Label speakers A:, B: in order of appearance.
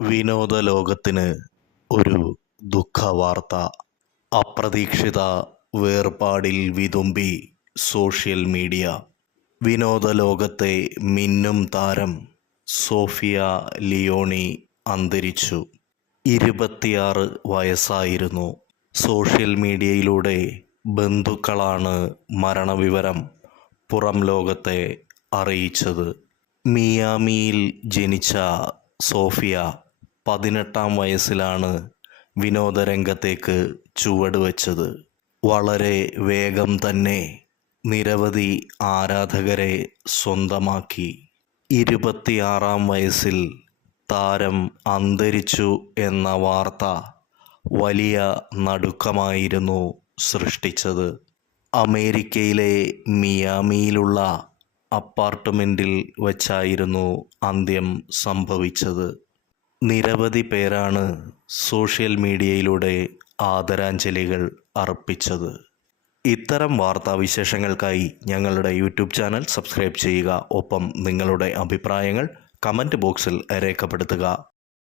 A: വിനോദ ലോകത്തിന് ഒരു ദുഃഖവാർത്ത. അപ്രതീക്ഷിത വേർപാടിൽ വിതുമ്പി സോഷ്യൽ മീഡിയ. വിനോദ ലോകത്തെ മിന്നും താരം സോഫിയ ലിയോണി അന്തരിച്ചു. ഇരുപത്തിയാറ് വയസ്സായിരുന്നു. സോഷ്യൽ മീഡിയയിലൂടെ ബന്ധുക്കളാണ് മരണവിവരം പുറം ലോകത്തെ അറിയിച്ചത്. മിയാമിയിൽ ജനിച്ച സോഫിയ പതിനെട്ടാം വയസ്സിലാണ് വിനോദരംഗത്തേക്ക് ചുവടുവെച്ചത്. വളരെ വേഗം തന്നെ നിരവധി ആരാധകരെ സ്വന്തമാക്കി. ഇരുപത്തിയാറാം വയസ്സിൽ താരം അന്തരിച്ചു എന്ന വാർത്ത വലിയ നടുക്കമായിരുന്നു സൃഷ്ടിച്ചത്. അമേരിക്കയിലെ മിയാമിയിലുള്ള അപ്പാർട്ട്മെന്റിൽ വച്ചായിരുന്നു അന്ത്യം സംഭവിച്ചത്. നിരവധി പേരാണ് സോഷ്യൽ മീഡിയയിലൂടെ ആദരാഞ്ജലികൾ അർപ്പിച്ചത്. ഇത്തരം വാർത്താവിശേഷങ്ങൾക്കായി ഞങ്ങളുടെ യൂട്യൂബ് ചാനൽ സബ്സ്ക്രൈബ് ചെയ്യുക. ഒപ്പം നിങ്ങളുടെ അഭിപ്രായങ്ങൾ കമന്റ് ബോക്സിൽ രേഖപ്പെടുത്തുക.